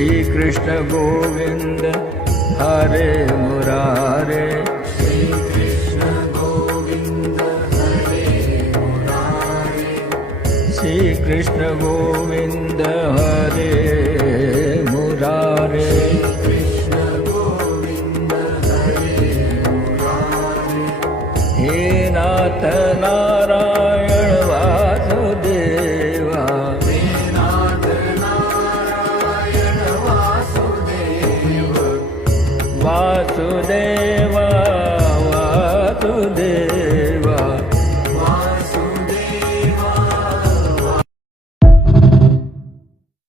कृष्ण गोविंद हरे मुरारे, श्री कृष्ण गोविंद हरे मुरारे, श्री कृष्ण गोविंद हरे मुरारे, कृष्ण गोविंद हरे मुरारे। हे नाथ नारायण वासुदेवा, हे नाथ नारायण वासुदेव, वासुदेव